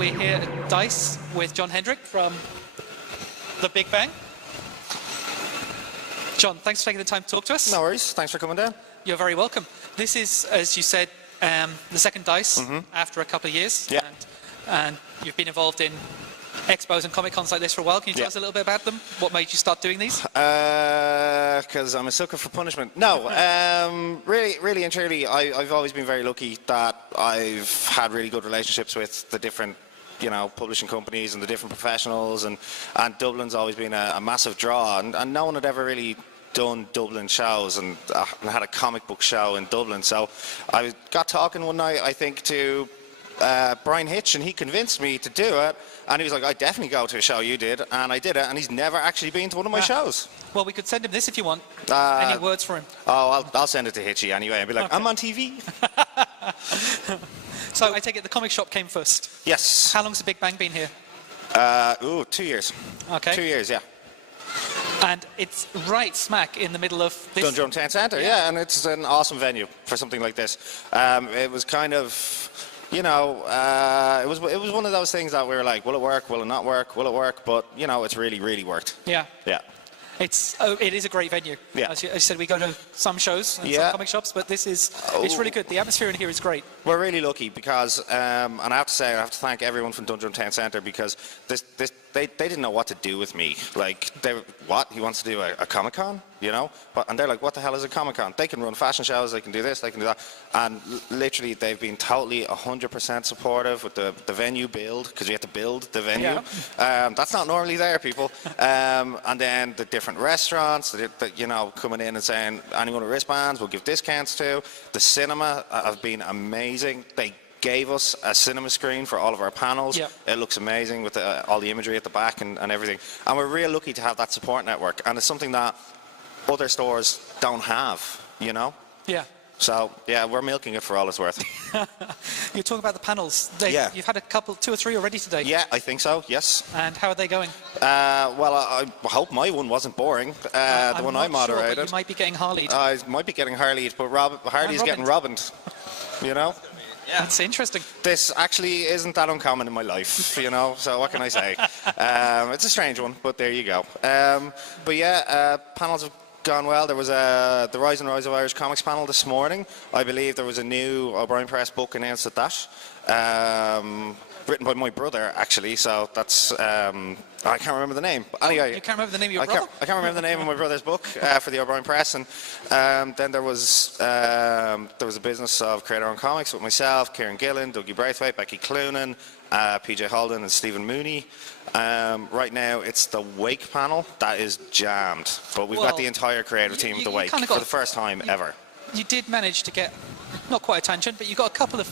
We're here at DICE with John Hendrick from The Big Bang. John, thanks for taking the time to talk to us. No worries. Thanks for coming down. You're very welcome. This is, as you said, the second DICE after a couple of years. Yeah. And you've been involved in expos and Comic Cons like this for a while. Can you tell us a little bit about them? What made you start doing these? Because I'm a sucker for punishment. No, really and truly, I've always been very lucky that I've had really good relationships with the different, publishing companies and the different professionals, and Dublin's always been a massive draw, and no one had ever really done Dublin shows and had a comic book show in Dublin. So I got talking one night, I think, to Brian Hitch, and he convinced me to do it, and he was like, I definitely go to a show you did, and I did it, and he's never actually been to one of my shows. Well, we could send him this if you want. Any words for him? Oh, I'll send it to Hitchy anyway. I'll be like, okay. I'm on TV. So I take it the comic shop came first? Yes. How long's the Big Bang been here? 2 years. Okay. 2 years, yeah. And it's right smack in the middle of this. Dundrum Town Centre, yeah, and it's an awesome venue for something like this. It was kind of, it was one of those things that we were like, will it work, will it not work, will it work? But, it's really, really worked. Yeah. Yeah. It is a great venue. Yeah. As you said, we go to some shows and some comic shops, but this is, it's really good. The atmosphere in here is great. We're really lucky because, and I have to thank everyone from Dundrum Town Centre, because they didn't know what to do with me. Like, he wants to do a Comic-Con, And they're like, what the hell is a Comic-Con? They can run fashion shows, they can do this, they can do that. And literally, they've been totally 100% supportive with the venue build, because we have to build the venue. Yeah. That's not normally there, people. And then the different restaurants, coming in and saying, anyone with wristbands, we'll give discounts to. The cinema have been amazing. They gave us a cinema screen for all of our panels. Yep. It looks amazing with all the imagery at the back and everything. And we're real lucky to have that support network. And it's something that other stores don't have, Yeah. So, yeah, we're milking it for all it's worth. You talk about the panels. You've had 2 or 3 already today. Yeah, I think so, yes. And how are they going? Well, I hope my one wasn't boring, the one I moderated. Sure, but you might be getting Harley'd. I might be getting Harley'd, but Harley's getting Robined, Yeah, that's interesting. This actually isn't that uncommon in my life, so what can I say? It's a strange one, but there you go. But yeah, panels have gone well. There was the Rise and Rise of Irish Comics panel this morning. I believe there was a new O'Brien Press book announced at that. Written by my brother, actually, so that's, I can't remember the name. But anyway, you can't remember the name of your brother? I can't remember the name of my brother's book for the O'Brien Press. And then there was a business of Creator on Comics with myself, Kieran Gillen, Dougie Braithwaite, Becky Cloonan, PJ Holden and Stephen Mooney. Right now it's the Wake panel that is jammed, but we've got the entire creative team of the Wake for the first time ever. You did manage to get, not quite a tangent, but you got a couple of,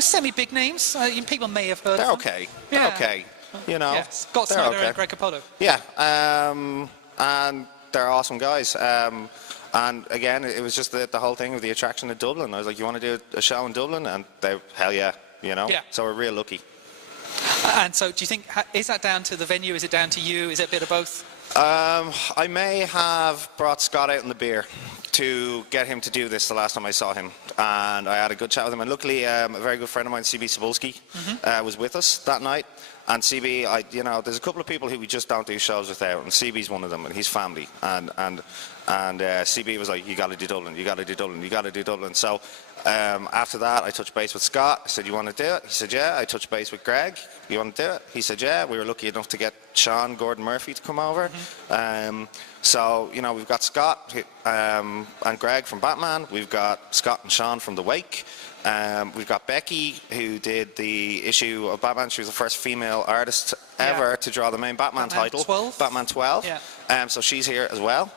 semi-big names. People may have heard of them. Okay. They're okay. Yes. Scott Snyder and Greg Capullo. Yeah. And they're awesome guys. And again, it was just the whole thing of the attraction of Dublin. I was like, you want to do a show in Dublin? And they, hell yeah, Yeah. So we're real lucky. And so do you think, is that down to the venue? Is it down to you? Is it a bit of both? I may have brought Scott out in the beer to get him to do this the last time I saw him, and I had a good chat with him, and luckily a very good friend of mine, CB Cebulski, was with us that night. And CB, there's a couple of people who we just don't do shows without, and CB's one of them, and he's family, and CB was like, you got to do Dublin, you got to do Dublin, you got to do Dublin. So after that, I touched base with Scott. I said, you want to do it? He said, yeah. I touched base with Greg. You want to do it? He said, yeah. We were lucky enough to get Sean Gordon Murphy to come over. So, we've got Scott and Greg from Batman. We've got Scott and Sean from The Wake. We've got Becky, who did the issue of Batman. She was the first female artist ever to draw the main Batman title. 12? Batman 12. Yeah. So she's here as well.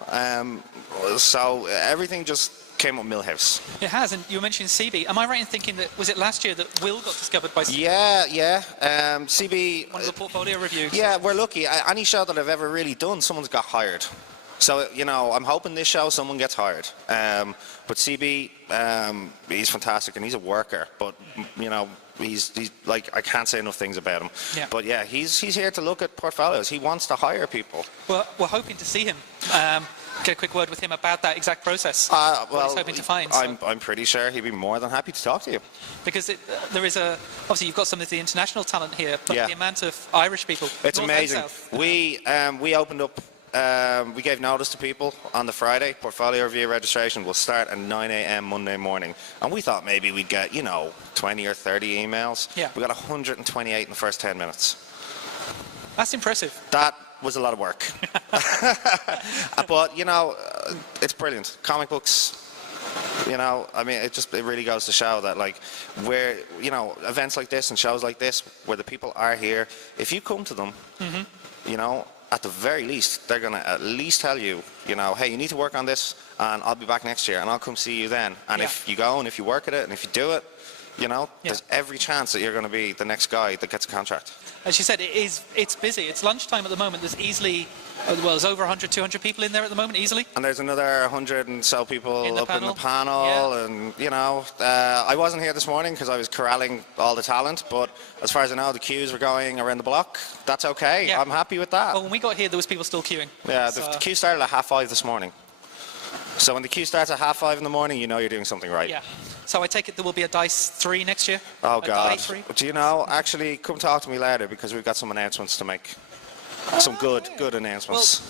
So everything just came up Millhouse. It has, and you mentioned CB. Am I right in thinking that, was it last year that Will got discovered by CB? Yeah. CB... One of the portfolio reviews. Yeah, we're lucky. Any show that I've ever really done, someone's got hired. So, I'm hoping this show someone gets hired. But CB, he's fantastic, and he's a worker. But, he's like, I can't say enough things about him. Yeah. But yeah, he's here to look at portfolios. He wants to hire people. Well, we're hoping to see him. get a quick word with him about that exact process? Well, what he's hoping to find. So. I'm pretty sure he'd be more than happy to talk to you. Because there is obviously you've got some of the international talent here, but Yeah. the amount of Irish people. It's north and amazing. south. We opened up. We gave notice to people on the Friday. Portfolio review registration will start at 9 a.m. Monday morning, and we thought maybe we'd get 20 or 30 emails. Yeah. We got 128 in the first 10 minutes. That's impressive. That was a lot of work. But it's brilliant. Comic books. I mean, it really goes to show that, like, where events like this and shows like this, where the people are here, if you come to them, at the very least, they're going to at least tell you, hey, you need to work on this, and I'll be back next year, and I'll come see you then. And if you go and if you work at it, and if you do it, there's every chance that you're going to be the next guy that gets a contract. As you said, it's busy. It's lunchtime at the moment. There's easily, there's over 100, 200 people in there at the moment, easily. And there's another 100 and so people in the up panel. in the panel. Yeah. And, I wasn't here this morning because I was corralling all the talent. But as far as I know, the queues were going around the block. That's okay. Yeah. I'm happy with that. Well, when we got here, there was people still queuing. Yeah, So, the queue started at 5:30 this morning. So when the queue starts at 5:30 in the morning, you're doing something right. Yeah. So I take it there will be a DICE 3 next year? Oh, a God. DICE 3? Do you know, actually, come talk to me later because we've got some announcements to make. Some good announcements.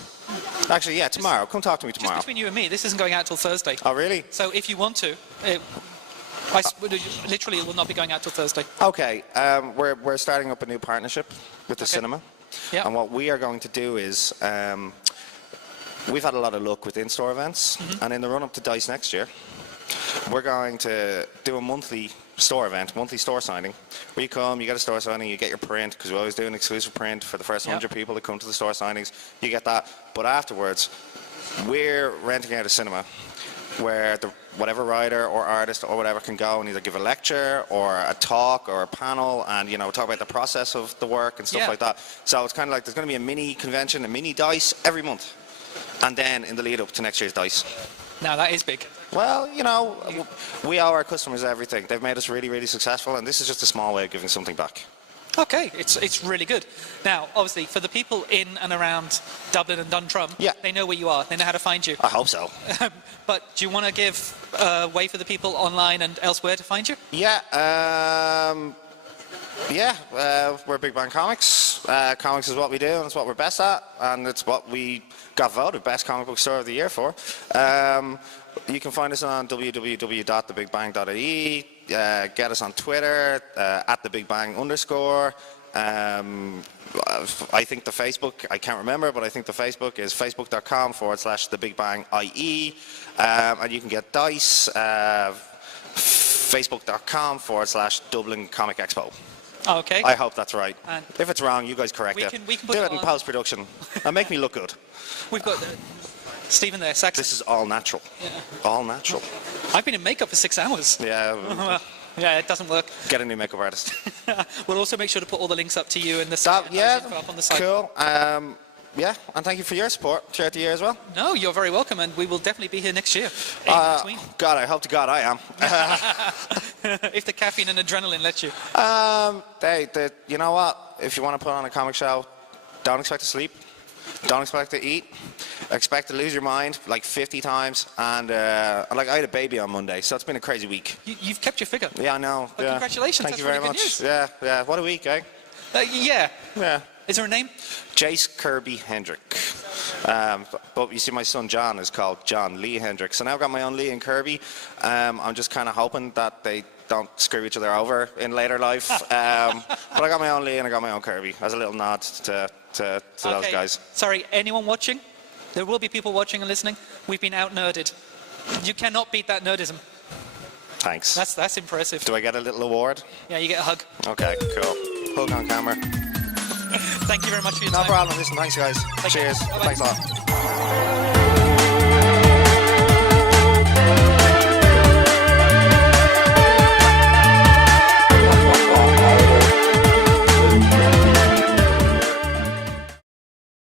Actually, yeah, tomorrow. Come talk to me Just tomorrow. between you and me, this isn't going out till Thursday. Oh, really? So if you want to, literally it will not be going out till Thursday. Okay, we're starting up a new partnership with the cinema. Yeah. And what we are going to do is, we've had a lot of luck with in-store events, and in the run-up to DICE next year, we're going to do a monthly store event, monthly store signing, where you come, you get a store signing, you get your print, because we always do an exclusive print for the first 100 people that come to the store signings. You get that. But afterwards, we're renting out a cinema where whatever writer or artist or whatever can go and either give a lecture or a talk or a panel and talk about the process of the work and stuff like that. So it's kind of like there's going to be a mini convention, a mini DICE every month, and then in the lead up to next year's DICE. Now that is big. Well, we owe our customers everything. They've made us really, really successful, and this is just a small way of giving something back. Okay, it's really good. Now, obviously, for the people in and around Dublin and Dundrum, they know where you are. They know how to find you. I hope so. But do you want to give a way for the people online and elsewhere to find you? Yeah. We're Big Bang Comics. Comics is what we do, and it's what we're best at, and it's what we got voted Best Comic Book Store of the Year for. You can find us on www.thebigbang.ie. Get us on Twitter, @thebigbang_. I think the Facebook, I can't remember, but I think the Facebook is facebook.com/thebigbang.ie. And you can get DICE, facebook.com/Dublin Comic Expo. Okay. I hope that's right. And if it's wrong, you guys correct it. We can put do it it in on- post-production and make me look good. We've got Stephen there, Saxon. This is all natural. Yeah. All natural. I've been in makeup for 6 hours. Yeah. Well, yeah, it doesn't work. Get a new makeup artist. We'll also make sure to put all the links up to you and the up on the site. Cool. And thank you for your support throughout the year as well. No, you're very welcome, and we will definitely be here next year. In between. God, I hope to God I am. If the caffeine and adrenaline let you. You know what? If you want to put on a comic show, don't expect to sleep. Don't expect to eat. Expect to lose your mind like 50 times. And I had a baby on Monday, so it's been a crazy week. You've kept your figure. Yeah, I know. Well, congratulations. Thank That's you very really good much. news. Yeah. What a week, eh? Yeah. Yeah. Is there a name? Jace Kirby Hendrick. But you see, my son John is called John Lee Hendrick. So now I've got my own Lee and Kirby. I'm just kind of hoping that they don't screw each other over in later life. But I got my own Lee and I got my own Kirby as a little nod to those guys. Sorry, anyone watching? There will be people watching and listening. We've been out-nerded. You cannot beat that nerdism. Thanks. That's impressive. Do I get a little award? Yeah, you get a hug. Okay, cool. Hug on camera. Thank you very much for your time. No problem. Listen, thanks, guys. Cheers. Thanks a lot.